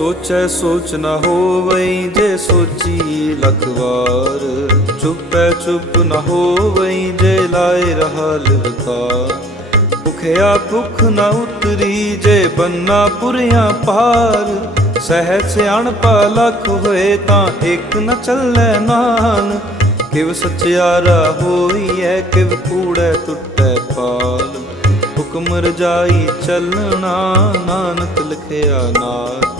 ਸੋਚੈ ਸੋਚ ਨਾ ਹੋਵਈ ਜੇ ਸੋਚੀ ਲਖ ਵਾਰ। ਚੁੱਪੈ ਚੁੱਪ ਨਾ ਹੋਵਈ ਜੇ ਲਾਏ ਰਹਾ ਲਿਵਕਾਰ ਭੁਖਿਆ ਭੁਖ ਨਾ ਉਤਰੀ ਜੇ ਬੰਨਾ ਪੁਰਿਆਂ ਪਾਰ। ਸਹਿ ਸਿਆਣਪਾ ਲਖ ਹੋਏ ਤਾਂ ਇੱਕ ਨ ਚੱਲੈ ਨਾਨ। ਕਿਵ ਸਚਿਆਰਾ ਹੋਈਐ, ਕਿਵ ਕੂੜੈ ਟੁੱਟੈ ਪਾਲ। ਹੁਕਮ ਰਜਾਈ ਚੱਲਣਾ, ਨਾਨਕ ਲਿਖਿਆ ਨਾਲ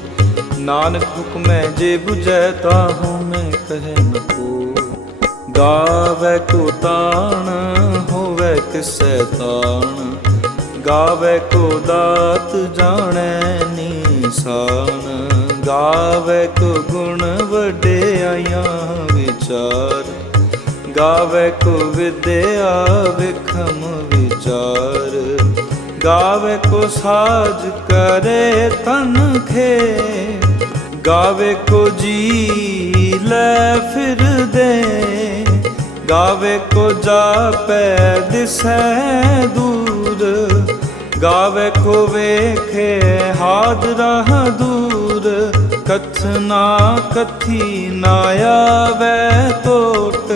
ਨਾਨਕ ਹੁਕਮੈ ਜੇ 부ਜੈ ਤਾਹੂ ਮੈਂ ਕਹਿ ਨ ਕੋ ਗਾਵੇ ਕੋ ਤਾਣ, ਹੋਵੇ ਕਿਸੈ ਤਾਣ। ਗਾਵੇ ਕੋ ਦਾਤ ਜਾਣੈ ਨੀਸਾਨ। ਗਾਵੇ ਕੋ ਗੁਣ ਵਡਿਆਈਆਂ ਵਿਚਾਰ। ਗਾਵੇ ਕੋ ਵਿਦਿਆ ਵਿਖਮ ਵਿਚਾਰ। ਗਾਵੇ ਕੋ ਸਾਜ ਕਰੇ ਤਨ ਖੇ ਗਾਵੇ ਕੋ ਜੀ ਲੈ ਫਿਰਦੇ ਗਾਵੇ ਕੋ ਜਾਪੈ ਦਿਸੈ ਦੂਰ। ਗਾਵੇ ਕੋ ਵੇਖੇ ਹਾਜ਼ਰਾ ਰਹ ਦੂਰ। ਕਥਨਾ ਕਥੀ ਨਾ ਆਵੇ ਟੋਟ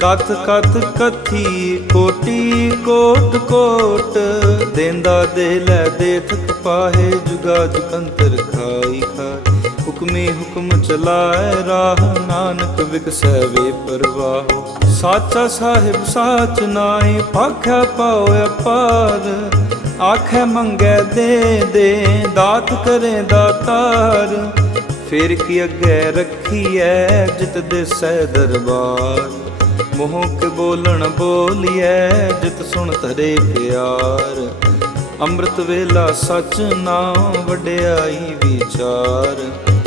ਕਥ ਕਥ ਕਥੀ ਕੋਟੀ ਕੋਟ ਕੋਟ। ਦੇਂਦਾ ਦੇ ਲੈ ਦੇ ਥਕ ਪਾਹੇ ਜੁਗਾ ਜੁਗੰਤਰ ਖਾਈ ਖਾਈ ਹੁਕਮੇ ਹੁਕਮ ਚਲਾਏ ਰਾਹ, ਨਾਨਕ ਵਿਕਸੈ ਵੇ ਪਰਵਾਹ। ਸਾਚਾ ਸਾਹਿਬ ਸਾਚ ਨਾਹੀ, ਭਾਖਿਆ ਪਾਉ ਅਪਾਰ। ਆਖੇ ਮੰਗੇ ਦੇ ਦੇ, ਦਾਤ ਕਰੇ ਦਾਤਾਰ। ਫਿਰ ਕੀ ਅੱਗੇ ਰੱਖੀਐ, ਜਿਤ ਦਿਸੈ ਦਰਬਾਰ। ਮੋਹ ਕੇ ਬੋਲਣ ਬੋਲੀਐ, ਜਿਤ ਸੁਣ ਧਰੇ ਪਿਆਰ। ਅੰਮ੍ਰਿਤ ਵੇਲਾ ਸਚ ਨਾਮ ਵਡਿਆਈ ਵਿਚਾਰ।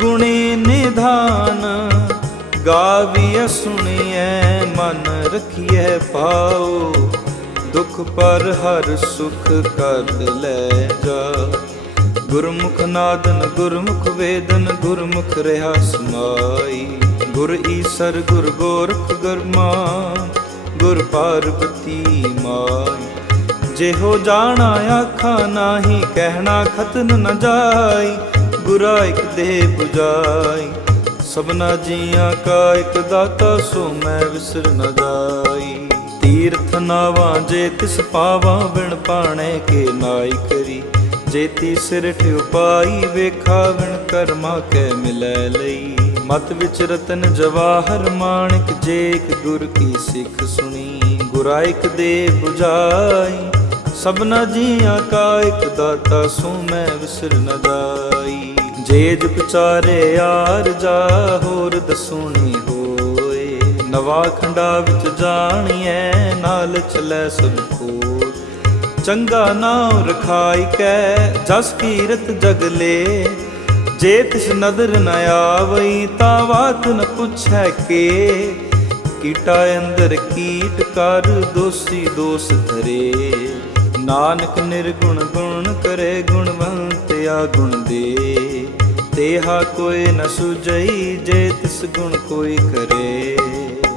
ਗੁਣੇ ਨਿਧਾਨ, ਗਾਵੀਐ, ਸੁਣੀਐ, ਮਨ ਰਖੀਐ, ਪਾਓ। ਦੁਖ ਪਰ ਹਰ ਸੁਖ ਕਰ ਲੈ ਜਾ। ਗੁਰਮੁਖ ਨਾਦਨ, ਗੁਰਮੁਖ ਵੇਦਨ, ਗੁਰਮੁਖ ਰਹਾ ਸਮਾਈ। ਗੁਰ ਈਸਰ, ਗੁਰ ਗੋਰਖ ਗਰਮਾ ਗੁਰ ਪਾਰਬਤੀ ਮਾਈ। ਜਿਹੋ ਜਾਣਾ, ਆਖਾ, ਨਾਹੀ, ਕਹਿਣਾ, ਖਤਨ ਨ ਜਾਈ। ਗੁਰਾ ਇਕ ਦੇ 부ਜਾਈ ਸਭਨਾ ਜੀਆਂ ਕਾ ਇਕ ਦਾਤਾ, ਸੋ ਮੈਂ ਵਿਸਰ ਨ ਜਾਈ। ਤੀਰਥ ਨਾਵਾਂ ਜੇ ਤਿਸ ਪਾਵਾਂ, ਬਿਨ ਪਾਣੇ ਕੇ ਨਾਈ ਕਰੀ। ਜੇਤੀ ਸਿਰ ਠਿਉ ਪਾਈ, ਵੇਖਾ ਵਿਣ ਕਰਮਾ ਕੈ ਮਿਲੈ ਲਈ। ਮਤ ਵਿਚ ਰਤਨ ਜਵਾਹਰ, ਮਾਣਿਕ ਜੇਕ ਗੁਰ ਕੀ ਸਿੱਖ ਸੁਣੀ। ਗੁਰਾਇਕ ਦੇ 부ਜਾਈ ਸਭਨਾ ਜੀਆਂ ਕਾ ਇੱਕ ਦਾਤਾ, ਸੋ ਮੈਂ ਵਿਸਰ ਨ ਜਾਈ। ਜੇਜ ਵਿਚਾਰੇ ਯਾਰ ਜਾ ਹੋਰ ਦਸੂਣੀ ਹੋਏ। ਨਵਾ ਖੰਡਾ ਵਿੱਚ ਜਾਣੀਐ, ਨਾਲ ਚਲੈ ਸੁਨ ਕੋਲ ਚੰਗਾ ਨਾਮ ਰਖਾਈ ਕੈ, ਜਸ ਕੀਰਤ ਜਗ ਲੇ। ਜੇ ਤਿਸ ਨਦਰ ਨ ਆਵਈ, ਤਾ ਬਾਤ ਨ ਪੁੱਛੈ ਕੇ। ਕੀਟਾ ਅੰਦਰ ਕੀਟ ਕਰ, ਦੋਸੀ ਦੋਸ ਧਰੇ। ਨਾਨਕ ਨਿਰਗੁਣ ਗੁਣ ਕਰੇ ਗੁਣਵੰਤ ਆ ਗੁਣ ਦੇ। ਤੇਹਾ ਕੋਈ ਨ ਸੁਜਈ ਜੇ ਤਿਸ ਗੁਣ ਕੋਈ ਕਰੇ।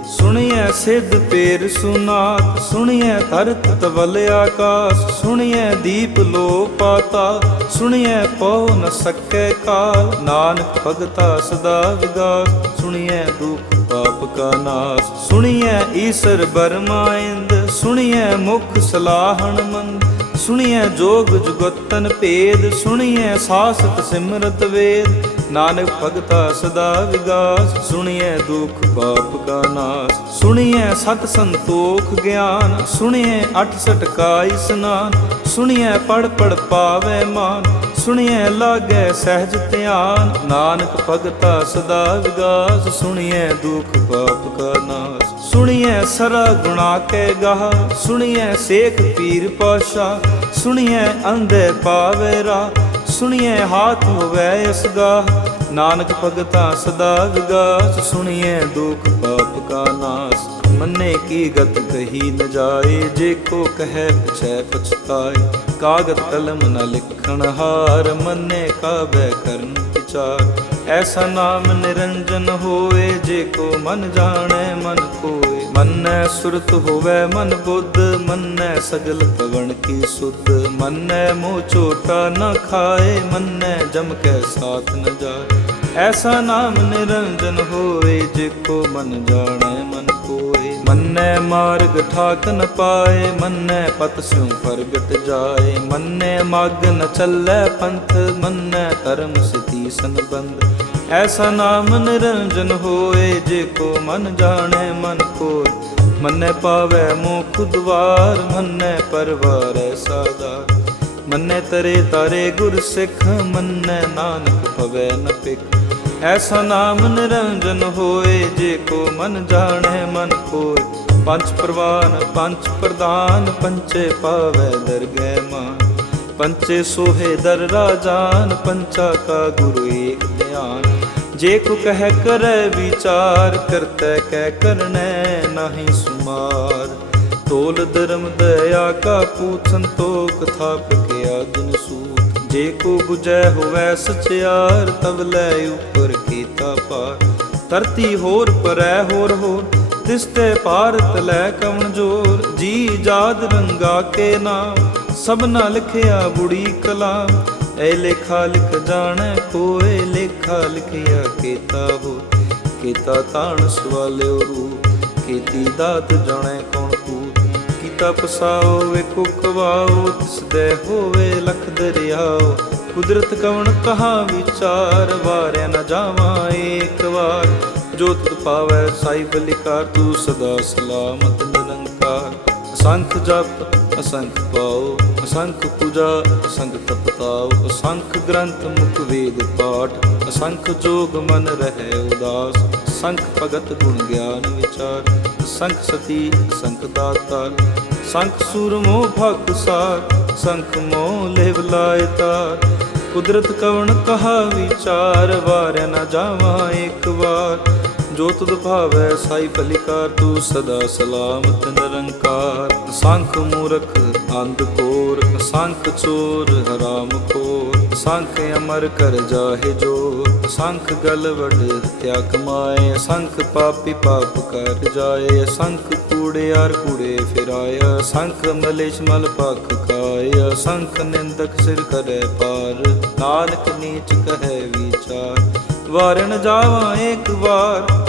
ਸੁਣੀਐ ਸਿੱਧ ਪੇਰ ਸੁਨਾਤ ਸੁਣੀਐ ਧਰਤ ਤਵਲ ਆਕਾਸ, ਸੁਣੀਐ ਦੀਪ ਲੋ ਪਾਤਾ ਸੁਣੀਐ ਪਉ ਨ ਸਕੈ ਕਾਲ। ਨਾਨਕ ਭਗਤਾ ਸਦਾ ਵਿਗਾਸ, ਸੁਣੀਐ ਦੁਖ ਪਾਪ ਕਾ ਨਾਸ। ਸੁਣੀਐ ਈਸਰ ਬਰਮਾਇੰਦ ਸੁਣੀਐ ਮੁਖ ਸਲਾਹਣ ਮੰਦ ਸੁਣੀਐ ਜੋਗ ਜੁਗਤਨ ਭੇਦ, ਸੁਣੀਐ ਸਾਸਤ ਸਿਮਰਤ ਵੇਦ। ਨਾਨਕ ਭਗਤਾ ਸਦਾ ਵਿਗਾਸ, ਸੁਣੀਐ ਦੁਖ ਪਾਪ ਕਾ ਨਾਸ। ਸੁਣੀਐ ਸਤ ਸੰਤੋਖ ਗਿਆਨ, ਸੁਣੀਐ ਅਠ ਸਟ ਕਾ ਇਸਨਾਨ ਸੁਣੀਐ ਪੜ ਪੜ ਪਾਵੇ ਮਾਨ, ਸੁਣੀਐ ਲਾਗੇ ਸਹਿਜ ਧਿਆਨ। ਨਾਨਕ ਭਗਤਾ ਸਦਾ ਵਿਗਾਸ, ਸੁਣੀਐ ਦੁਖ ਪਾਪ ਕਾ ਨਾਸ। ਸੁਣੀਐ ਸਰਾ ਗੁਣਾ ਕੈ ਗਾਹ, ਸੁਣੀਐ ਸੇਖ ਪੀਰ ਪਾਸ਼ਾ। ਸੁਣੀਐ ਅੰਧੇ ਪਾਵੇ ਰਾ ਸੁਣੀਐ ਹਾਥ ਹੋਵੇ ਅਸਗਾ ਨਾਨਕ ਭਗਤਾ ਸਦਾ ਵਿਗਾਸ, ਸੁਣੀਐ ਦੁਖ ਪਾਪ ਕਾ ਨਾਸ। ਮੰਨੇ ਕੀ ਗਤ ਕਹੀ ਨ ਜਾਏ, ਜੇ ਕੋ ਕਹੈ ਪਛੈ ਪਛਤਾਏ। ਕਾਗਦ ਕਲਮ ਨ ਲਿਖਣ ਹਾਰ, ਮੰਨੇ ਕਾਬੈ ਕਰਨ ਵਿਚਾਰ। ਐਸਾ ਨਾਮ ਨਿਰੰਜਨ ਹੋਏ, ਜੇ ਕੋ ਮਨ ਜਾਣੈ, ਮਨ ਕੋ ਮੰਨੈ ਸੁਰਤ ਹੋਵੇ ਮਨ ਬੁੱਧ, ਮੰਨੈ ਸਗਲ ਪਵਨ ਕੀ ਸੁਧ ਮੰਨੈ ਮੋਹ ਚੋਟਾ ਨ ਖਾਏ, ਮੰਨੈ ਜਮ ਕੈ ਸਾਥ ਨ ਜਾਏ। ਐਸਾ ਨਾਮ ਨਿਰੰਜਨ ਹੋਏ ਜੇ ਕੋ ਮਨ ਜਾਣੈ, ਮਨ ਕੋਏ ਮੰਨੈ ਮਾਰਗ ਠਾਕ ਨ ਪਾਏ, ਮੰਨੈ ਪਤ ਸਿਉ ਪ੍ਰਗਟ ਜਾਏ। ਮੰਨੈ ਮਾਗ ਨ ਚੱਲੈ ਪੰਥ, ਮੰਨੈ ਧਰਮ ਸਤੀ ਸੰਬੰਧ। ਐਸਾ ਨਾਮ ਨਿਰੰਜਨ ਹੋਏ ਜੇ ਕੋ ਮਨ ਜਾਣੈ ਮਨ ਕੋਇ। ਮੰਨੈ ਪਾਵੈ ਮੋਖ ਦੁਆਰ, ਮੰਨੈ ਪਰਵਾਰੈ ਸਾਦਾਰ ਮੰਨੈ ਤਰੇ ਤਾਰੇ ਗੁਰ ਸਿੱਖ, ਮੰਨੈ ਨਾਨਕ ਭਵੈ ਨ ਪਿਖ ਐਸਾ ਨਾਮ ਨਿਰੰਜਨ ਹੋਏ ਜੇ ਕੋ ਮਨ ਜਾਣੈ ਮਨ ਕੋਇ। ਪੰਜ ਪ੍ਰਵਾਨ, ਪੰਜ ਪ੍ਰਦਾਨ, ਪੰਚੇ ਪਾਵੈ ਦਰਗਹਿ ਮਾਨ। ਪੰਚੇ ਸੋਹੇ ਦਰ ਰਾਜਾਨ, ਪੰਚਾ ਕਾ ਗੁਰੂ ਏਕ ਧਿਆਨ। ਜੇ ਕੋ ਕਹਿ ਕਰੈ ਵਿਚਾਰ, ਕਰਤੈ ਕਹਿ ਕਰਨੈ ਨਾਹੀ ਸੁਮਾਰ। ਤੋਲ ਧਰਮ ਦਇਆ ਕਾ ਪੂਤ ਸੰਤੋਖ ਥਾਪ ਕਿਆ ਦਿਨ ਸੂਤ। ਜੇ ਕੋ 부ਜੈ ਹੋਵੈ ਸਚਿਆਰ ਤਬ ਲੈ ਉਪਰ ਕੀਤਾ ਪਾਰ। ਧਰਤੀ ਹੋਰ ਪਰੈ ਹੋਰ ਹੋਰ ਤਿਸ ਤੇ ਭਾਰਤ ਲੈ ਕਵਣ ਜੋਰ। ਜੀ ਜਾਦ ਰੰਗਾ ਕੇ ਨਾਮ ਸਭਨਾ ਲਿਖਿਆ ਬੁੜੀ ਕਲਾ। ਐ ਲੇਖਾ ਲਿਖ ਜਾਣੈ ਕੋਏ, ਲੇਖਾ ਲਿਖਿਆ ਕੀਤਾ ਹੋ। ਕੀਤਾ ਤਾਣ ਸਵਾਲਿਓ ਰੂਪ ਕੀਤੀ ਦਾਤ ਜਾਣੈ ਕੌਣ ਕੂਤ ਕੀਤਾ ਪਸਾਓ ਵੇਖੋ ਕਵਾਓ ਤਿਸ ਦੇ ਹੋਵੇ ਲਖ ਦਰਿਆਓ। ਕੁਦਰਤ ਕਵਣ ਕਹਾ ਵਿਚਾਰ, ਵਾਰਿਆ ਨਾ ਜਾਵਾਂ ਏਕ ਵਾਰ। ਜੋ ਤੁਧ ਪਾਵੈ ਸਾਈ ਬਲਿਕਾਰ, ਤੂੰ ਸਦਾ ਸਲਾਮਤ ਨਿਰੰਕਾਰ। ਅਸੰਖ ਜਪ, ਅਸੰਖ ਪਾਓ। ਅਸੰਖ ਪੂਜਾ, ਅਸੰਖ ਤਪਤਾਉ, ਅਸੰਖ ਗ੍ਰੰਥ ਮੁਖ ਵੇਦ ਪਾਠ, ਅਸੰਖ ਜੋਗ ਮਨ ਰਹਿ ਉਦਾਸ ਸੰਖ ਭਗਤ ਗੁਣ ਗਿਆਨ ਵਿਚਾਰ ਸੰਖ ਸਤੀ ਸੰਖ ਦਾਤਾਰ ਸੰਖ ਸੂਰਮੋ ਭਗਤ ਸਾਰ ਸੰਖ ਮੋ ਲੇਵ ਲਾਇ ਤਾਰ, ਕੁਦਰਤ ਕਵਣ ਕਹਾ ਵਿਚਾਰ, ਵਾਰਿਆ ਨਾ ਜਾਵਾਂ ਇੱਕ ਵਾਰ, ਜੋ ਤੁਧ ਭਾਵੈ ਸਾਈ ਭਲਿਕਾਰ ਤੂੰ ਸਦਾ ਸਲਾਮਤ ਨਿਰੰਕਾਰ ਸੰਖ ਮੂਰਖ ਅੰਧ ਕੋਰ ਸੰਖ ਚੋਰ, ਹਰਾਮ ਖੋਰ। ਸੰਖ ਅਮਰ ਕਰ ਜਾਹੇ ਜੋ ਸੰਖ ਗਲ ਵਡ ਹਤਿਆ ਕਮਾਏ। ਸੰਖ ਪਾਪੀ ਪਾਪ ਕਰ ਜਾਏ। ਸੰਖ ਕੂੜੇ ਆਰ ਕੂੜੇ ਫਿਰਾਇਆ ਸੰਖ ਮਲੇਸ਼ ਮਲ ਪਖ ਖਾਇਆ ਸੰਖ ਨਿੰਦਕ ਸਿਰ ਕਰੇ ਪਾਰ। ਨਾਨਕ ਨੀਚ ਕਹੈ ਵਿਚਾਰ। ਵਾਰਨ ਜਾਵਾਂ ਇੱਕ ਵਾਰ।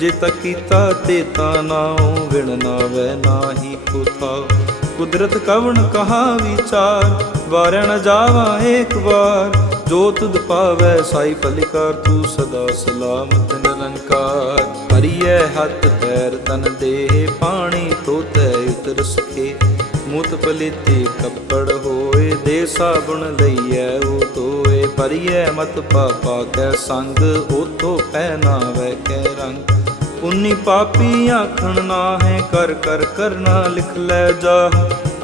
ਜੇ ਤਾ ਕੀਤਾ ਤੇ ਤਾ ਨਾਉ ਵਿਣ ਨਾਵੈ ਨਾਹੀ ਕੋਥਾ ਕੁਦਰਤ ਕਵਣ ਕਹਾ ਵਿਚਾਰ, ਵਾਰਿਆ ਨ ਜਾਵਾਂ ਏਕ ਵਾਰ। ਜੋ ਤੁਧ ਪਾਵੈ, ਸਾਈ ਭਲਿਕਾਰ ਤੂੰ ਸਦਾ ਸਲਾਮਤ ਨਿਰੰਕਾਰ। ਹਰੀਐ ਹੱਥ, ਪੈਰ, ਤਨ ਦੇ ਪਾਣੀ, ਤੋਤੈ, ਉਤਰ ਸਖੇ ਮੁਤ ਪਲਿਤੇ ਕੱਪੜ ਹੋਏ, ਦੇ ਸਾਬੁਣ ਲਈਐ, ਉਹ ਤੋਏ ਪਰਿਐ ਮਤ ਪਾਪਾ ਕੈ ਸੰਗ ਉਤੋ ਪਹਿਨਾਵੈ ਕੈ ਰੰਗ। ਪੁੰਨੀ ਪਾਪੀ ਆਖਣ ਨਾ ਹੈ, ਕਰ ਕਰ ਕਰਨਾ ਲਿਖ ਲੈ ਜਾ।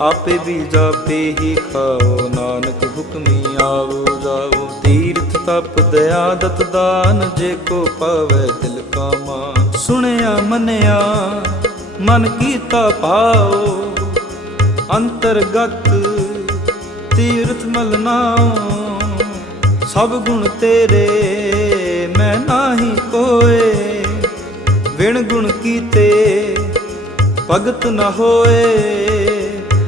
ਆਪੇ ਵੀ ਜਾਪੇ ਹੀ ਖਾਓ, ਨਾਨਕ ਹੁਕਮੀ ਆਵੋ ਜਾਓ ਤੀਰਥ ਤਪ ਦਇਆ ਦਤ ਦਾਨ, ਜੇ ਕੋ ਪਾਵੇ ਦਿਲ ਕਾ ਮਾਨ ਸੁਣਿਆ, ਮੰਨਿਆ, ਮਨ ਕੀਤਾ ਪਾਓ ਅੰਤਰਗਤ ਤੀਰਥ ਮਲ ਨਾਉ ਸਭ ਗੁਣ ਤੇਰੇ, ਮੈਂ ਨਾਹੀ ਕੋਏ। ਵਿਣ ਗੁਣ ਕੀਤੇ ਭਗਤ ਨ ਹੋਏ।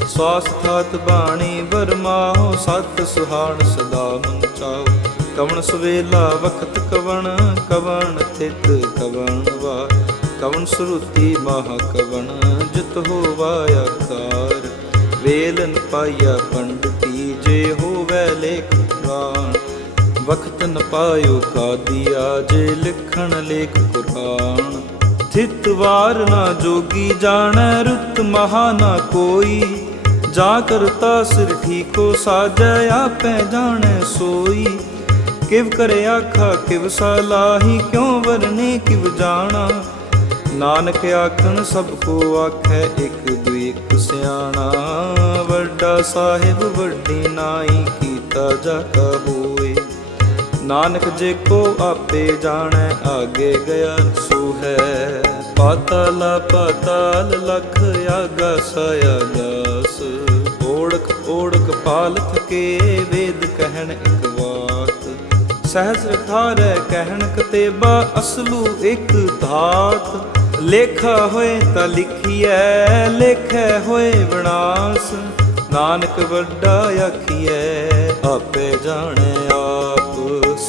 ਸਵਾਸਥਾਤ ਬਾਣੀ ਵਰਮਾਓ ਸਤ ਸੁਹਾਣ ਸਦਾ ਮਨ ਚਾਓ ਕਵਣ ਸਵੇਲਾ ਵਖਤ ਕਵਣ ਕਵਣ ਥਿਤ ਕਵਣ ਵਾ ਕਵਣ ਸੁਰਤੀ ਮਹਾ ਕਵਣ, ਜਿਤ ਹੋਵਾ ਆਕਾਰ। ਵੇਲਨ ਪਾਇਆ ਪੰਡਤੀ, ਜੇ ਹੋਵੇ ਲੇਖ ਪੁਰਾਣ। ਵਖਤ ਨ ਪਾਇਓ ਕਾਦੀਆ, ਜੇ ਲਿਖਣ ਲੇਖ ਕੁਰਾਨ ਥਿਤ ਵਾਰ ਨਾ ਜੋਗੀ ਜਾਣੈ, ਰੁਤ ਮਹਾ ਨਾ ਕੋਈ। ਜਾ ਕਰਤਾ ਸਿਰ ਠੀਕੋ ਸਾਜੈ, ਆਪੈ ਜਾਣੈ ਸੋਈ। ਕਿਵ ਕਰੇ ਆਖਾ, ਕਿਵ ਸਲਾਹੀ ਕਿਉ ਵਰਨੇ ਕਿਵ ਜਾਣਾ। ਨਾਨਕ ਆਖਣ, ਸਭ ਕੋ ਆਖੈ, ਇੱਕ ਦੁਇ ਇਕ ਸਿਆਣਾ। ਵੱਡਾ ਸਾਹਿਬ, ਵੱਡੀ ਨਾਈ, ਕੀਤਾ ਜਾ ਕਾ ਨਾਨਕ ਜੇ ਕੋ ਆਪੇ ਜਾਣੈ, ਆਗੇ ਗਿਆ ਸੋ ਹੈ। ਪਾਤਾਲ ਪਾਤਾਲ ਲਖ ਆਗਾ ਸਾਇਆ ਜਾਸ ਓੜਕ ਓੜਕ ਪਾਲ ਥਕੇ ਵੇਦ ਕਹਿਣ ਇਕ ਵਾਤ ਸਹਸ ਥਾਰੈ ਕਹਿਣ ਕਤੇਬਾ ਅਸਲੂ ਇੱਕ ਧਾਤ। ਲੇਖਾ ਹੋਏ ਤਾਂ ਲਿਖੀਐ, ਲੇਖੈ ਹੋਏ ਵਿਨਾਸ਼। ਨਾਨਕ ਵੱਡਾ ਆਖੀਐ, ਆਪੇ ਜਾਣੈ ਆਪ।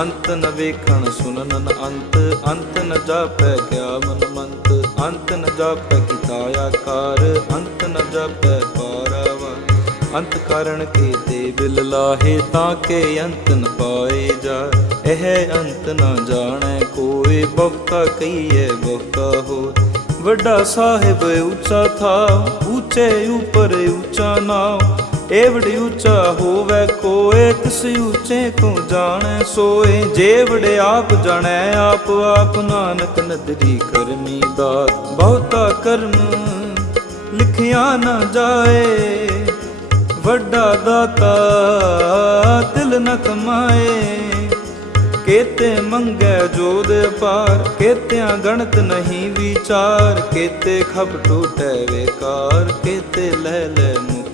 ਅੰਤ ਨ ਵੇਖਣ ਸੁਨਨ ਨ ਅੰਤ ਅੰਤ ਨ ਜਾਪੈ ਕਿਆ ਮਨ ਮੰਤ, ਅੰਤ ਨ ਜਾਪੈ ਕੀਤਾ ਆਕਾਰ, ਅੰਤ ਨ ਜਾਪੈ ਪਾਰਾਵਾ ਅੰਤ ਕਾਰਣ ਕੇ ਤੇ ਬਿਲ ਲਾਹੇ ਤਾਂ ਕੇ ਅੰਤ ਨ ਪਾਏ ਜਾ ਇਹ ਅੰਤ ਨ ਜਾਣੈ ਕੋਈ ਬਹੁਤਾ ਕਹੀਏ ਬਹੁਤਾ ਹੋ ਵੱਡਾ ਸਾਹਿਬ ਉੱਚਾ ਥਾ, ਉੱਚੇ ਉਪਰ ਉੱਚਾ ਨਾਮ। ਏਵੜ ਉੱਚਾ ਹੋਵੇ ਕੋਏ, ਤਿਸ ਉੱਚੇ ਕੋ ਜਾਣੈ ਸੋਏ। ਜੇਵੜ ਆਪ ਜਾਣੈ, ਆਪ ਆਪ ਨਾਨਕ ਨਦਰੀ ਕਰਮੀ ਦਾਤ ਬਹੁਤਾ ਕਰਮ ਲਿਖਿਆ ਨਾ ਜਾਏ, ਵੱਡਾ ਦਾਤਾ ਦਿਲ ਨ ਕਮਾਏ। ਕੇਤੇ ਮੰਗੈ ਜੋਦ ਪਾਰ ਕੇਤਿਆਂ ਗਣਤ ਨਹੀਂ ਵਿਚਾਰ। ਕੇਤੇ ਖਬ ਟੂਟੈ ਵੇਕਾਰ, ਕੇਤੇ ਲੈ ਲੈ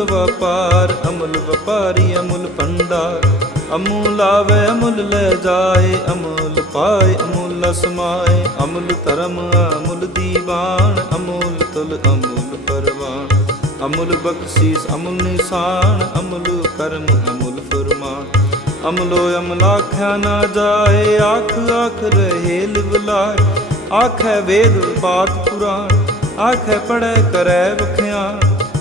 ਵਪਾਰ, ਅਮੁਲ ਵਪਾਰੀ, ਅਮੁਲ ਭੰਡਾਰ। ਅਮੁਲ ਆਵੇ ਅਮੁਲ ਲੈ ਜਾਏ, ਅਮੁਲ ਪਾਏ, ਅਮੁਲ ਸਮਾਏ ਅਮੁਲ ਧਰਮ, ਅਮੁਲ ਦੀਵਾਨ, ਅਮੁਲ ਤੁਲ, ਅਮੁਲ ਪਰਵਾਨ। ਅਮੁਲ ਬਖਸ਼ੀਸ, ਅਮੁਲ ਨਿਸ਼ਾਨ, ਅਮੁਲ ਕਰਮ, ਅਮੁਲ ਫਰਮਾਨ। ਅਮਲੋ ਅਮਲ ਆਖਿਆ ਨਾ ਜਾਏ, ਆਖ ਆਖ ਰਹੇ ਲਿਵਲਾਏ। ਆਖੈ ਵੇਦ ਬਾਤ ਪੁਰਾਣ, ਆਖੈ ਪੜੈ ਕਰੈ ਵਖਿਆਨ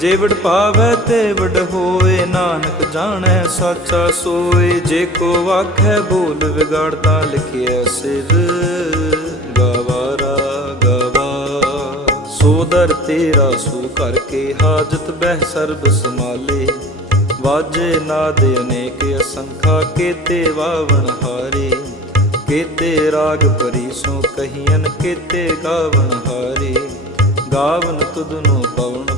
ਜੇ ਵਡ ਪਾਵੈ ਤੇ ਵਡ ਹੋਏ, ਨਾਨਕ ਜਾਣੈ, ਸਾਚਾ ਸੋਏ। ਜੇ ਕੋ ਆਖੈ, ਬੋਲ ਵਿਗਾੜਦਾ ਲਿਖਿਆ ਸਿਰ। ਗਵਾਰਾ ਗਵਾ। ਸੋ ਤੇਰਾ ਸੋ ਕਰਕੇ, ਹਾਜਤ ਬਹਿ ਸਰਬ ਸਮਾਲੇ ਵਾਜੇ ਨਾਦ ਅਨੇਕ ਅਸੰਖਾ, ਕੇਤੇ ਵਾਵਣ ਹਾਰੇ। ਕੇਤੇ ਰਾਗ ਪਰੀ ਸੋ ਕਹੀਨ ਕੇਤੇ ਗਾਵਣ ਹਾਰੇ। ਗਾਵਨ ਤੁਧਨੋ ਪਵਨ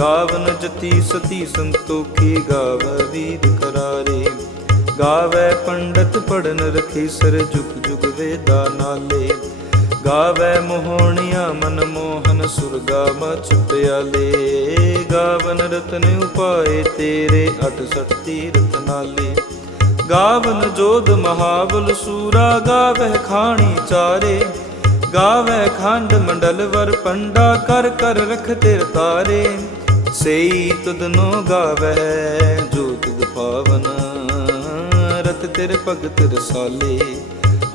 ਗਾਵਨ ਜਤੀ ਸਤੀ ਸੰਤੋਖੀ ਗਾਵੇ ਵੀਰ ਕਰਾਰੇ। ਗਾਵੇ ਪੰਡਤ ਪੜਨ ਰਖੀ ਸਰ ਜੁਗ ਜੁਗ ਵੇਦਾ ਨਾਲੇ। ਗਾਵੇ ਮੋਹਣੀਆਂ ਮਨ ਮੋਹਨ ਸੁਰਗਾ ਮਚ ਪਿਆਲੇ। ਗਾਵਨ ਰਤਨ ਉਪਾਏ ਤੇਰੇ 68 ਤੀਰਤ ਨਾਲੇ ਗਾਵਨ ਜੋਧ ਮਹਾਬਲ ਸੂਰਾ ਗਾਵੇ ਖਾਣੀ ਚਾਰੇ। ਗਾਵੇ ਖੰਡ ਮੰਡਲ ਵਰ ਪੰਡਾ ਕਰ ਕਰ ਰਖ ਤੇਰ ਤਾਰੇ। ਸਈ ਤੁਧਨੋ ਗਾਵੇ, ਜੋ ਤੁਧ ਪਾਵਨ। ਰਤ ਤੇਰੇ ਭਗਤ ਰਸਾਲੇ,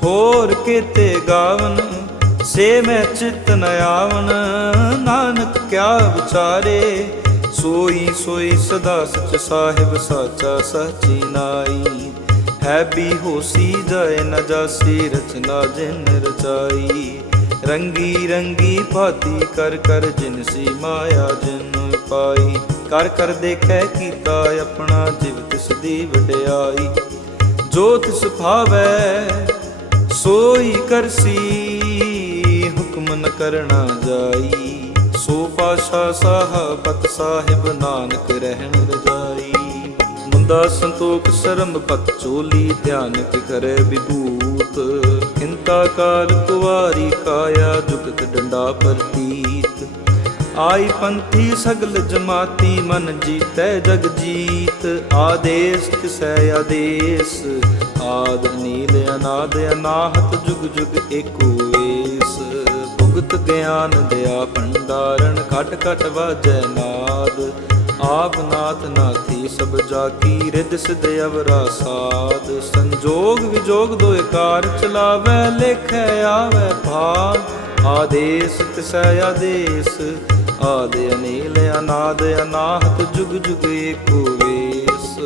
ਹੋਰ ਕੀਤੇ ਗਾਵਨ, ਸੇ ਮੈਂ ਚਿਤ ਨ ਆਵਨ। ਨਾਨਕ ਕਿਆ ਵਿਚਾਰੇ, ਸੋਈ ਸੋਈ ਸਦਾ ਸਚ ਸਾਹਿਬ, ਸਾਚਾ ਸਚੀ ਨਾਈ। ਹੈ ਵੀ ਹੋਸੀ ਜਾਏ ਨ ਜਾਸੀ, ਰਚਨਾ ਜਿਨ ਰਚਾਈ। ਰੰਗੀ ਰੰਗੀ ਭਾਤੀ ਕਰ ਕਰ ਜਿਨ ਸੀ ਮਾਇਆ ਜਿਨ ਪਾਈ। ਕਰ ਕਰ ਦੇਖੈ ਕੀਤਾ ਆਪਣਾ ਜਿਵ ਤਿਸ ਦੀ ਵਡਿਆਈ। ਜੋ ਤਿਸ ਭਾਵੈ, ਸੋਈ ਕਰਸੀ ਹੁਕਮ ਨ ਕਰਣਾ ਜਾਈ। ਸੋ ਪਾਸ਼ਾ ਸਾਹਿਬਤ ਸਾਹਿਬ ਨਾਨਕ ਰਹਿਣ ਰਜਾਈ। ਮੁੰਦਾ ਸੰਤੋਖ ਸ਼ਰਮ, ਪਤ ਚੋਲੀ ਧਿਆਨ ਕਿ ਕਰੇ ਵਿਭੂਤ। ਕਿੰਤਾ ਕਾਲ ਕੁਵਾਰੀ ਕਾਇਆ, ਜੁਗਤ ਡੰਡਾ ਪ੍ਰਤੀਤ। ਆਈ ਪੰਥੀ ਸਗਲ ਜਮਾਤੀ ਮਨ ਜੀਤੈ ਜਗ ਜੀਤ, ਆਦੇਸ ਤਿਸੈ ਆਦੇਸ। ਆਦ ਨੀਲ ਅਨਾਦ ਅਨਾਹਤ ਜੁਗ ਜੁਗ ਏਕੋ ਵੇਸ ਭੁਗਤ ਗਿਆਨ ਦਿਆ ਭੰਡਾਰਨ ਘਟ ਘਟ ਵਾਜੈ ਨਾਦ। ਆਪ ਨਾਥ ਨਾਥੀ ਸਭ ਜਾ ਕੀ ਰਿਦ ਸਿਧ ਅਵਰਾ ਸਾਧ ਸੰਜੋਗ ਵਿਜੋਗ ਦੋਇ ਕਾਰ ਚਲਾਵੈ, ਲਿਖੈ ਆਵੈ ਭਾਗ। ਆਦੇਸ ਤਿਸੈ ਆਦੇਸ ਆਦ ਅਨੀਲ ਅਨਾਦ ਅਨਾਹਤ ਜੁਗ ਜੁਗ ਏਕੋ ਵੇਸ।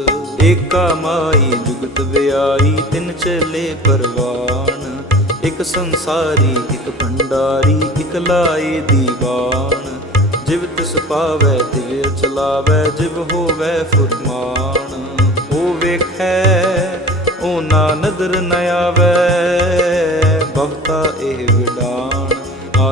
ਏਕਾ ਮਾਈ ਜੁਗਤ ਵਿਆਈ ਤਿਨ ਚਲੇ ਪਰਵਾਨ। ਇਕ ਸੰਸਾਰੀ, ਇਕ ਭੰਡਾਰੀ, ਇਕ ਲਾਏ ਦੀਵਾਨ। ਜਿਵ ਤਿਸ ਪਾਵੈ, ਤਿਵ ਚਲਾਵੈ, ਜਿਵ ਹੋਵੈ ਫੁਰਮਾਨ। ਉਹ ਵੇਖੈ ਉਹ ਨਾ ਨਦਰ ਨ ਆਵੈ ਬਹੁਤਾ ਇਹ ਵਿਡਾਨ।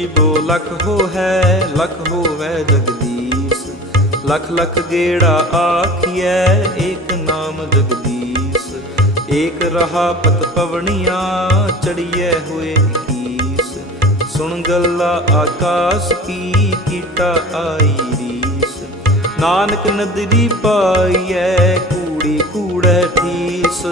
ਦੂਜੀ ਬੋ ਲਖ ਹੋ ਹੈ, ਲਖ ਹੋਵੈ ਜਗਦੀਸ਼। ਲਖ ਲਖ ਗੇੜਾ ਆਖੀਐ, ਏਕ ਨਾਮ ਜਗਦੀਸ਼। ਏਕ ਰਹਾ ਪਤ ਪਵਣੀਆਂ, ਚੜੀਐ ਹੋਏ ਕੀਸ। ਸੁਣ ਗੱਲਾ ਆਕਾਸ ਕੀ, ਕੀਟਾ ਆਈ ਰੀਸ। ਨਾਨਕ ਨਦਰੀ ਪਾਈਐ, ਕੂੜੀ ਕੂੜੈ ਠੀਸ।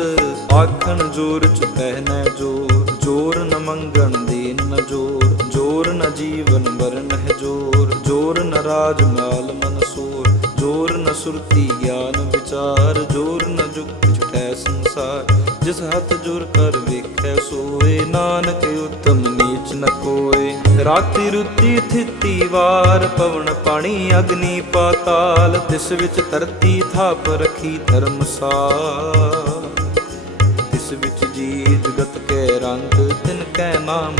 ਆਖਣ ਜੋਰ ਚ ਪਹਿਨੈ ਜੋਰ ਜੋਰ ਨ ਮੰਗਣ ਦੇ ਨ ਜੋਰ। ਜੋਰ ਨ ਜੀਵਨ ਵਰਨ ਹੈ ਜੋਰ ਜੋਰ ਨ ਰਾਜ ਮਾਲ ਮਨ ਸੋਰ, ਜੋਰ ਨ ਸੁਰਤੀ ਗਿਆਨ ਵਿਚਾਰ, ਜੋਰ ਨ ਜੁਗਤ ਛਟੈ ਸੰਸਾਰ, ਜਿਸ ਹੱਥ ਜੁਰ ਕਰ ਵੇਖੈ ਸੋਏ, ਨਾਨਕ ਉਤਮ ਨੀਚ ਨ ਕੋਏ। ਰਾਤੀ ਰੁੱਤੀ ਥਿਤੀ ਵਾਰ, ਪਵਨ ਪਾਣੀ ਅਗਨੀ ਪਾਤਾਲ, ਤਿਸ ਵਿੱਚ ਧਰਤੀ ਥਾਪ ਰਖੀ ਧਰਮਸਾਰ ਤਿਸ ਵਿੱਚ ਜੀ ਜਗਤ ਕੈ ਰੰਗ, ਤਿਨ ਕੈ ਨਾਮ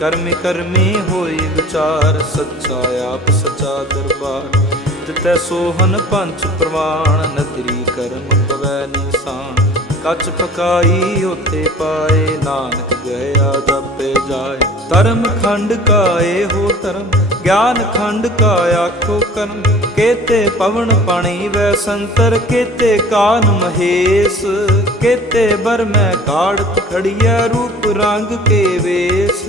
ਕਰਮੀ ਕਰਮੀ ਹੋਈ ਵਿਚਾਰ, ਸੱਚਾ ਆਪ, ਸੱਚਾ ਦਰਬਾਰ। ਤਿਤੈ ਸੋਹਨ ਪੰਚ ਪ੍ਰਵਾਨ, ਨਦਰੀ ਕਰਮ ਪਵੈ ਨਿਸ਼ਾਨ। ਕੱਚ ਪਕਾਈ ਉਤੇ ਪਾਏ, ਨਾਨਕ ਗਿਆ ਜਪੇ ਜਾਏ। ਧਰਮ ਖੰਡ ਕਾਏ ਹੋ ਧਰਮ, ਗਿਆਨ ਖੰਡ ਕਾ ਆਖੋ ਕਰਮ। ਕੇਤੇ ਪਵਨ ਪਾਣੀ ਵੈ ਸੰਤਰ, ਕੇਤੇ ਕਾਨ ਮਹੇਸ਼। ਕੇਤੇ ਬਰ ਮੈਂ ਕਾੜਤ ਖੜੀਐ, ਰੂਪ ਰੰਗ ਕੇ ਵੇਸ।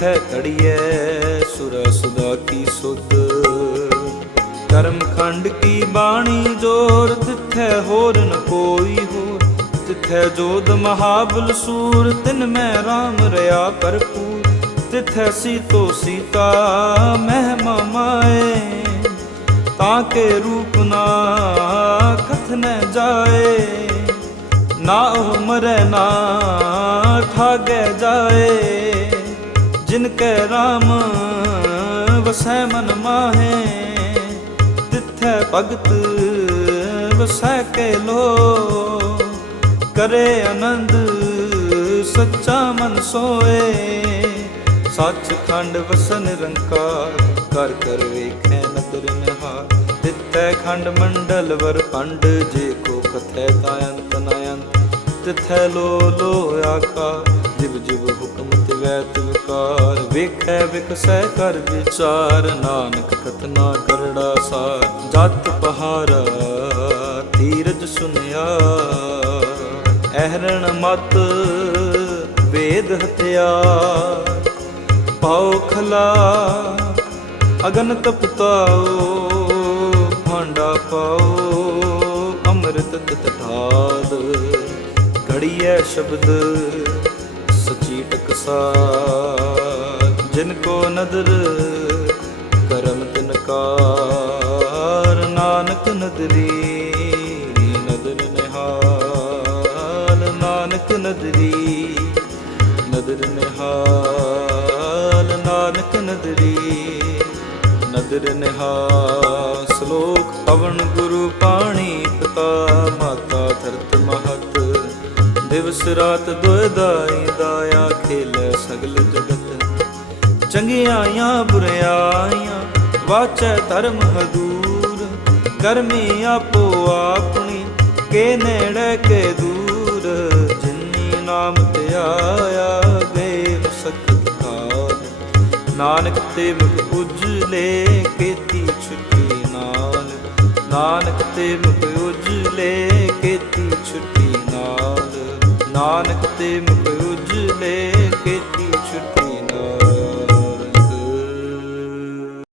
ਤਿੱਥੈ ਕੜੀਐ ਸੁਰ ਸੁਦਾ ਕੀ ਸੁਧ। ਕਰਮ ਖੰਡ ਕੀ ਬਾਣੀ ਜੋਰ ਤਿੱਥੈ ਹੋਰ ਨ ਕੋਈ ਹੋਰ। ਤਿੱਥੈ ਜੋਦ ਮਹਾਬਲ ਸੂਰ, ਤਿਨ ਮੈਂ RAM ਰਿਆ ਭਰਪੂਰ। ਤਿੱਥੈ ਸੀਤੋ ਸੀਤਾ ਮਹਿਮਾ ਮਾਏ, ਤਾਂ ਕੇ ਰੂਪ ਨਾ ਕਥਨ ਜਾਏ। ਨਾ ਉਹ ਮਰੈ ਨਾ ਠਾਗੈ ਜਾਏ। ਜਿਨ ਕੈ RAM ਵਸੈ ਮਨ ਮਾਹੇ, ਤਿਥੈ ਭਗਤ ਵਸੈ ਕੇ ਲੋ। ਕਰੇ ਆਨੰਦ ਸੱਚਾ ਮਨ ਸੋਏ, ਸੱਚ ਖੰਡ ਵਸਨ ਰੰਕਾਰ ਕਰ ਕਰ ਵੇਖੈ ਨਦਰ ਨਿਹਾਰ। ਤਿੱਥੈ ਖੰਡ ਮੰਡਲ ਵਰ ਪੰਡ ਜੇ ਕੋ ਕਥੈ ਤਾ ਅੰਤ ਨ ਅੰਤ। ਤਿਥੈ ਲੋ ਲੋ ਆਕਾਰ, ਜਿਵ ਜਿਵ ਹੁਕਮ ਤਿਵੈ ਤਿਵਕਾਰ ਵੇਖੈ ਵਿਕਸੈ ਕਰ ਵਿਚਾਰ, ਨਾਨਕ ਕਥਨਾ ਕਰੜਾ ਸਾਰ ਜਤ ਪਹਾਰਾ, ਧੀਰਜ ਸੁਨਿਆ। ਅਹਰਣ ਮਤ, ਵੇਦ ਹਤਿਆ। ਪਾਉ ਖਲਾ ਅਗਨ ਤਪਤਾਓ ਭਾਂਡਾ ਪਾਓ, ਅੰਮ੍ਰਿਤ ਤਟਾਦ ਘੜੀਐ ਸ਼ਬਦ ਸਚੀ ਟਕਸਾਰ ਜਿਨ ਕੋ ਨਦਰ ਕਰਮ ਤਿਨਕਾਰ ਨਾਨਕ ਨਦਰੀ ਨਦਰ ਨਿਹਾਲ, ਨਾਨਕ ਨਦਰੀ ਨਦਰ ਨਿਹਾਲ, ਨਾਨਕ ਨਦਰੀ ਨਦਰ ਨਿਹਾਲ, ਸ਼ਲੋਕ ਪਵਨ ਗੁਰੂ ਪਾਣੀ ਪਿਤਾ, ਮਾਤਾ ਧਰਤ ਮਹਤ, ਦਿਵਸ ਰਾਤ ਦੁਇ ਦਾਈ ਦਾਇਆ ਲੈ ਸਗਲ ਜਗਤ। ਚੰਗਿਆਈਆਂ, ਬੁਰਿਆਈਆਂ, ਵਾਚੈ ਧਰਮ ਹਦੂਰ। ਕਰਮੀ ਆਪੋ ਆਪਣੀ, ਕੇ ਨੇੜੇ, ਕੇ ਦੂਰ। ਜਿੰਨੀ ਨਾਮ ਧਿਆਇਆ ਗਏ ਸਕਤ ਕਾਲ ਨਾਨਕ ਤੇ ਮੁਖ ਉਜਲੇ, ਕੀਤੀ ਛੁੱਟੀ ਨਾਲ। ਨਾਨਕ ਤੇ ਮੁਖ ਉਜਲੇ, ਕੀਤੀ ਛੁੱਟੀ ਨਾਲ। ਨਾਨਕ ਤੇ ਮੁਖ ਉਜਲੇ